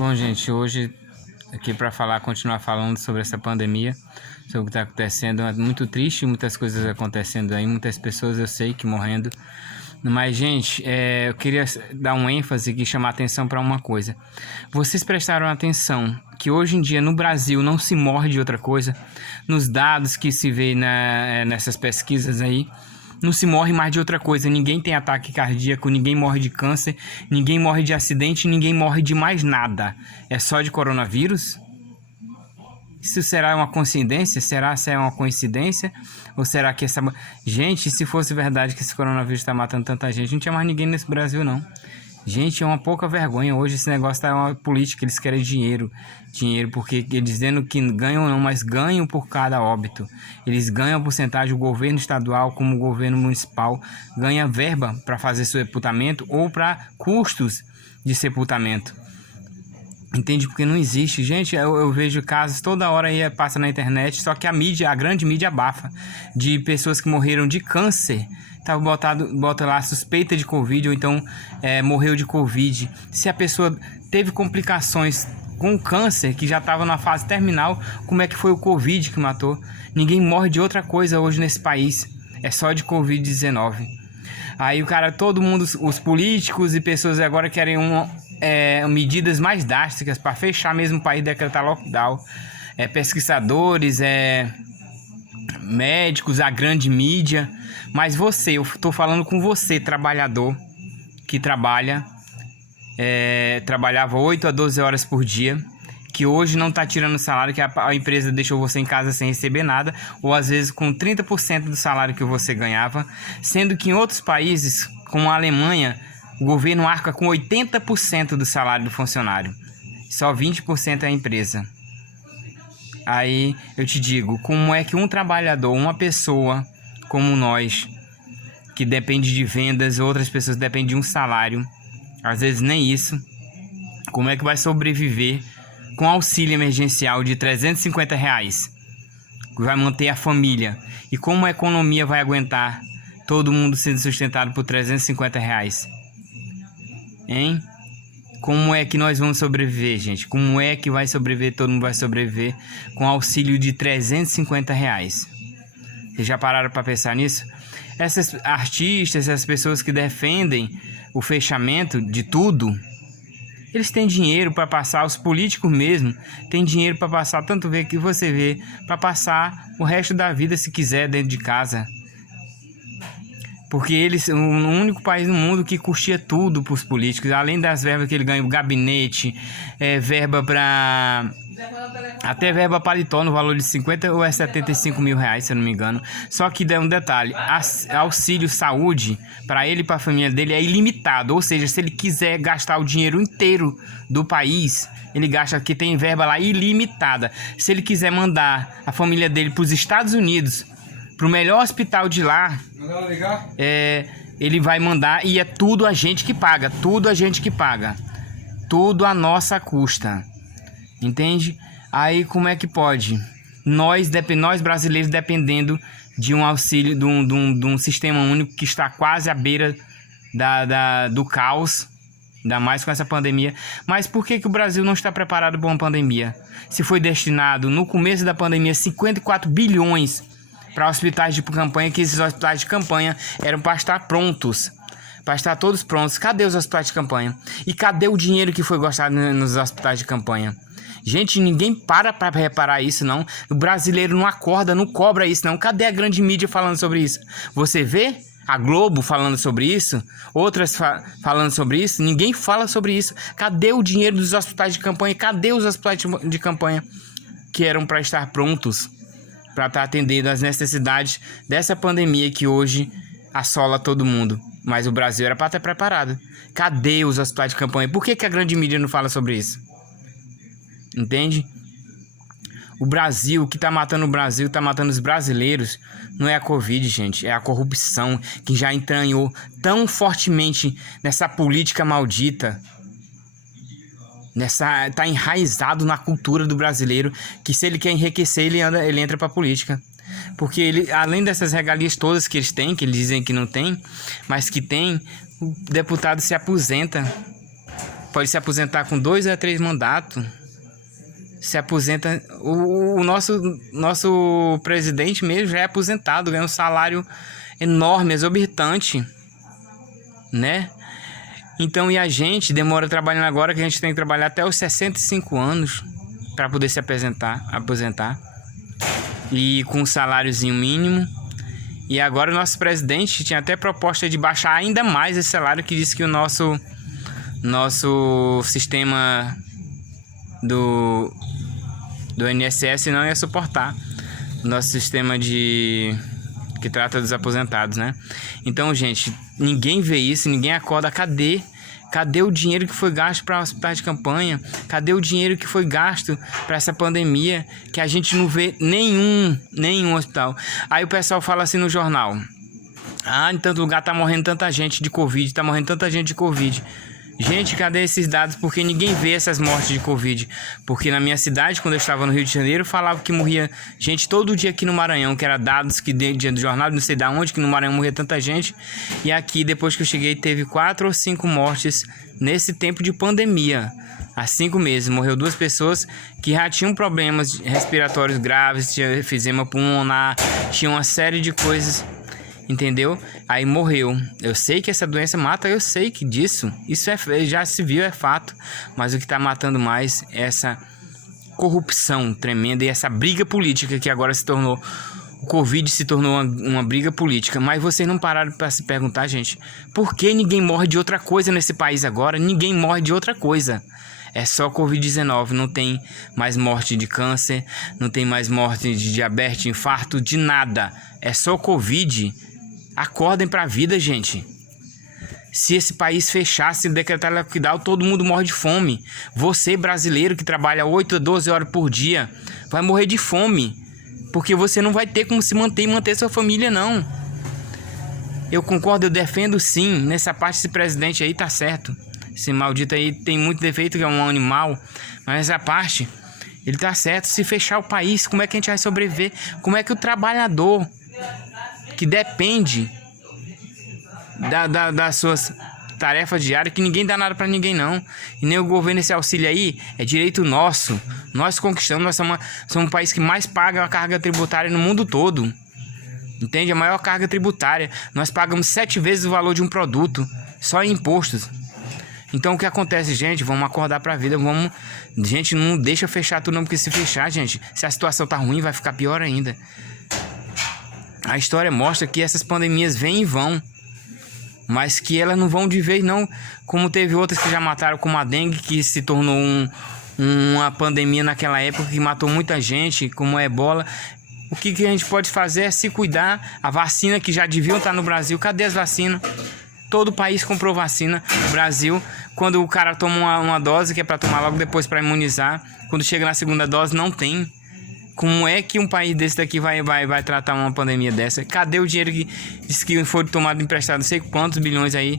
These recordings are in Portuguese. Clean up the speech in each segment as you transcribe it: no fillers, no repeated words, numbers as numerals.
Bom, gente, hoje aqui para continuar falando sobre essa pandemia, sobre o que está acontecendo. É muito triste, muitas coisas acontecendo aí, muitas pessoas eu sei que morrendo. Mas, gente, eu queria dar um ênfase e chamar atenção para uma coisa. Vocês prestaram atenção que hoje em dia no Brasil não se morre de outra coisa? Nos dados que se vê nessas pesquisas aí, não se morre mais de outra coisa. Ninguém tem ataque cardíaco, ninguém morre de câncer, ninguém morre de acidente, ninguém morre de mais nada. É só de coronavírus? Isso será uma coincidência? Será se é uma coincidência? Ou será que essa... Gente, se fosse verdade que esse coronavírus está matando tanta gente, não tinha mais ninguém nesse Brasil, não. Gente, é uma pouca vergonha. Hoje esse negócio tá uma política, eles querem dinheiro. Dinheiro, porque eles dizendo que ganham não, mas ganham por cada óbito. Eles ganham a porcentagem, o governo estadual como o governo municipal ganha verba para fazer sepultamento ou para custos de sepultamento. Entende? Porque não existe. Gente, eu vejo casos toda hora aí, passa na internet, só que a grande mídia abafa, de pessoas que morreram de câncer. Bota lá suspeita de Covid, ou então morreu de Covid. Se a pessoa teve complicações com o câncer, que já estava na fase terminal, como é que foi o Covid que matou? Ninguém morre de outra coisa hoje nesse país. É só de Covid-19. Aí todo mundo, os políticos e pessoas agora querem medidas mais drásticas para fechar mesmo o país, decretar lockdown. Pesquisadores, médicos, a grande mídia. Mas eu estou falando com você, trabalhador, que trabalhava 8 a 12 horas por dia, que hoje não está tirando salário, que a empresa deixou você em casa sem receber nada, ou às vezes com 30% do salário que você ganhava, sendo que em outros países, como a Alemanha, o governo arca com 80% do salário do funcionário, só 20% é a empresa. Aí eu te digo, como é que um trabalhador, uma pessoa como nós, que depende de vendas, outras pessoas dependem de um salário, às vezes nem isso, como é que vai sobreviver com auxílio emergencial de R$350, que vai manter a família? E como a economia vai aguentar todo mundo sendo sustentado por R$350? Hein? Como é que nós vamos sobreviver, gente? Como é que vai sobreviver? Todo mundo vai sobreviver com auxílio de R$350. Vocês já pararam para pensar nisso? Essas artistas, essas pessoas que defendem o fechamento de tudo, eles têm dinheiro para passar, os políticos mesmo têm dinheiro para passar, tanto ver que você vê, para passar o resto da vida se quiser dentro de casa. Porque eles são o único país no mundo que custeia tudo para os políticos, além das verbas que ele ganha, o gabinete, verba para... até verba paletó no valor de 50 ou 75 mil reais, se eu não me engano. Só que dá um detalhe, auxílio saúde para ele e para a família dele é ilimitado. Ou seja, se ele quiser gastar o dinheiro inteiro do país, ele gasta, que tem verba lá ilimitada. Se ele quiser mandar a família dele para os Estados Unidos, para o melhor hospital de lá, ele vai mandar, e é tudo a gente que paga, tudo a gente que paga, tudo a nossa custa. Entende? Aí como é que pode? Nós brasileiros dependendo de um auxílio, de um sistema único que está quase à beira do caos, ainda mais com essa pandemia. Mas por que o Brasil não está preparado para uma pandemia? Se foi destinado no começo da pandemia 54 bilhões para hospitais de campanha, que esses hospitais de campanha eram para estar prontos, para estar todos prontos. Cadê os hospitais de campanha? E cadê o dinheiro que foi gastado nos hospitais de campanha? Gente, ninguém para reparar isso, não. O brasileiro não acorda, não cobra isso, não. Cadê a grande mídia falando sobre isso? Você vê a Globo falando sobre isso? Outras falando sobre isso? Ninguém fala sobre isso. Cadê o dinheiro dos hospitais de campanha? Cadê os hospitais de campanha que eram para estar prontos, para estar atendendo às necessidades dessa pandemia que hoje assola todo mundo? Mas o Brasil era para estar preparado. Cadê os hospitais de campanha? Por que a grande mídia não fala sobre isso? Entende? O Brasil, o que tá matando o Brasil, tá matando os brasileiros, não é a Covid, gente, é a corrupção que já entranhou tão fortemente nessa política maldita, tá enraizado na cultura do brasileiro, que se ele quer enriquecer, ele entra pra política. Porque ele, além dessas regalias todas que eles têm, que eles dizem que não tem, mas que tem, o deputado se aposenta pode se aposentar com 2 a 3 mandatos. Se aposenta. O nosso presidente mesmo já é aposentado, ganha um salário enorme, exorbitante, né? Então, e a gente demora trabalhando agora, que a gente tem que trabalhar até os 65 anos para poder se aposentar. E com um saláriozinho mínimo. E agora o nosso presidente tinha até proposta de baixar ainda mais esse salário, que disse que o nosso sistema do INSS não ia suportar. Nosso sistema que trata dos aposentados, né? Então, gente, ninguém vê isso, ninguém acorda. Cadê o dinheiro que foi gasto para hospitais de campanha? Cadê o dinheiro que foi gasto para essa pandemia? Que a gente não vê nenhum hospital. Aí o pessoal fala assim no jornal: em tanto lugar tá morrendo tanta gente de Covid, tá morrendo tanta gente de Covid. Gente, cadê esses dados? Porque ninguém vê essas mortes de Covid. Porque na minha cidade, quando eu estava no Rio de Janeiro, falava que morria gente todo dia aqui no Maranhão, que era dados que dia do jornal, não sei de onde, que no Maranhão morria tanta gente. E aqui, depois que eu cheguei, teve 4 ou 5 mortes nesse tempo de pandemia. Há 5 meses, morreu 2 pessoas que já tinham problemas respiratórios graves, tinha efizema pulmonar, tinha uma série de coisas. Entendeu? Aí morreu. Eu sei que essa doença mata, eu sei que disso. Isso já se viu, é fato. Mas o que está matando mais é essa corrupção tremenda e essa briga política que agora se tornou. O Covid se tornou uma briga política. Mas vocês não pararam para se perguntar, gente, por que ninguém morre de outra coisa nesse país agora? Ninguém morre de outra coisa. É só Covid-19, não tem mais morte de câncer, não tem mais morte de diabetes, infarto, de nada. É só Covid. Acordem pra vida, gente. Se esse país fechasse e decretar lockdown, todo mundo morre de fome. Você, brasileiro, que trabalha 8 a 12 horas por dia, vai morrer de fome. Porque você não vai ter como se manter e manter sua família, não. Eu concordo, eu defendo sim. Nessa parte, esse presidente aí tá certo. Esse maldito aí tem muito defeito, que é um animal. Mas nessa parte, ele tá certo. Se fechar o país, como é que a gente vai sobreviver? Como é que o trabalhador que depende das suas tarefas diárias, que ninguém dá nada pra ninguém não, e nem o governo, esse auxílio aí é direito nosso, nós conquistamos, nós somos um país que mais paga a carga tributária no mundo todo, entende? A maior carga tributária, nós pagamos 7 vezes o valor de um produto, só em impostos. Então o que acontece, gente? Vamos acordar pra vida, gente, não deixa fechar tudo não, porque se fechar, gente, se a situação tá ruim, vai ficar pior ainda. A história mostra que essas pandemias vêm e vão, mas que elas não vão de vez não, como teve outras que já mataram, como a dengue, que se tornou uma pandemia naquela época, que matou muita gente, como a ebola. O que a gente pode fazer é se cuidar. A vacina que já deviam estar no Brasil, cadê as vacinas? Todo país comprou vacina. O Brasil, quando o cara toma uma dose, que é para tomar logo depois para imunizar, quando chega na segunda dose, não tem. Como é que um país desse daqui vai tratar uma pandemia dessa? Cadê o dinheiro que disse que foi tomado emprestado, não sei quantos bilhões aí?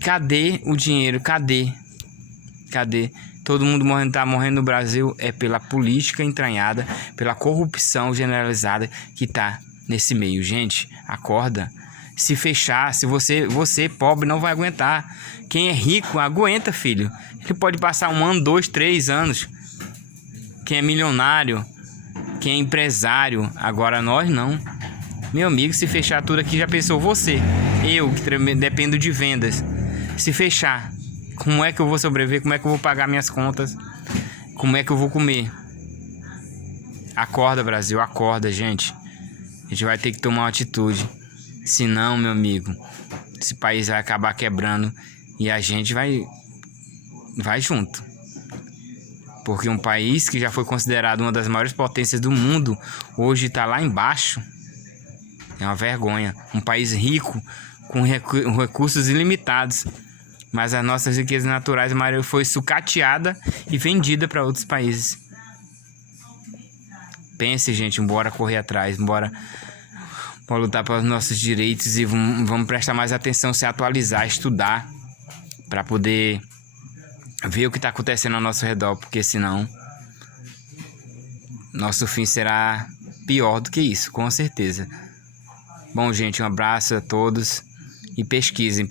Cadê o dinheiro? Cadê? Todo mundo tá morrendo no Brasil é pela política entranhada, pela corrupção generalizada que tá nesse meio. Gente, acorda. Se fechar, se você pobre não vai aguentar. Quem é rico aguenta, filho. Ele pode passar 1 ano, 2, 3 anos. Quem é milionário, quem é empresário, agora nós não. Meu amigo, se fechar tudo aqui, já pensou você? Eu, que dependo de vendas. Se fechar, como é que eu vou sobreviver? Como é que eu vou pagar minhas contas? Como é que eu vou comer? Acorda, Brasil, acorda, gente. A gente vai ter que tomar uma atitude. Senão, meu amigo, esse país vai acabar quebrando e a gente vai junto. Porque um país que já foi considerado uma das maiores potências do mundo, hoje está lá embaixo. É uma vergonha. Um país rico, com recursos ilimitados. Mas as nossas riquezas naturais, a maioria foi sucateada e vendida para outros países. Pense, gente, bora correr atrás, bora lutar pelos nossos direitos e vamos prestar mais atenção, se atualizar, estudar, para poder ver o que está acontecendo ao nosso redor, porque senão nosso fim será pior do que isso, com certeza. Bom, gente, um abraço a todos e pesquisem,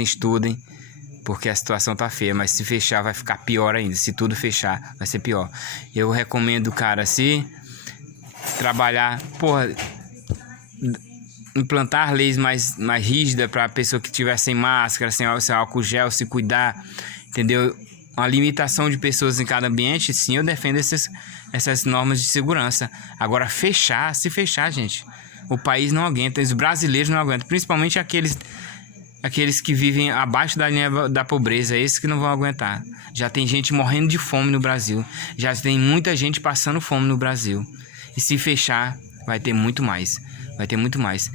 estudem, porque a situação tá feia, mas se fechar vai ficar pior ainda. Se tudo fechar, vai ser pior. Eu recomendo, cara, se trabalhar, porra, implantar leis mais rígidas para a pessoa que tiver sem máscara, sem álcool gel, se cuidar, entendeu? Uma limitação de pessoas em cada ambiente, sim, eu defendo essas normas de segurança. Agora, se fechar, gente, o país não aguenta, os brasileiros não aguentam, principalmente aqueles que vivem abaixo da linha da pobreza, esses que não vão aguentar. Já tem gente morrendo de fome no Brasil, já tem muita gente passando fome no Brasil. E se fechar, vai ter muito mais. Vai ter muito mais.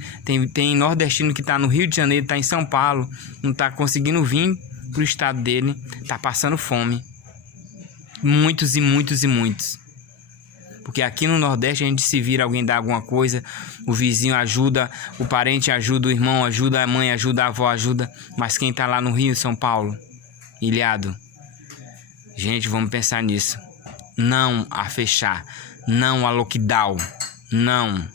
Tem nordestino que tá no Rio de Janeiro, tá em São Paulo, não tá conseguindo vir pro estado dele, tá passando fome. Muitos e muitos e muitos. Porque aqui no Nordeste a gente se vira, alguém dá alguma coisa, o vizinho ajuda, o parente ajuda, o irmão ajuda, a mãe ajuda, a avó ajuda. Mas quem tá lá no Rio, São Paulo, ilhado, gente, vamos pensar nisso. Não a fechar, não a lockdown, não.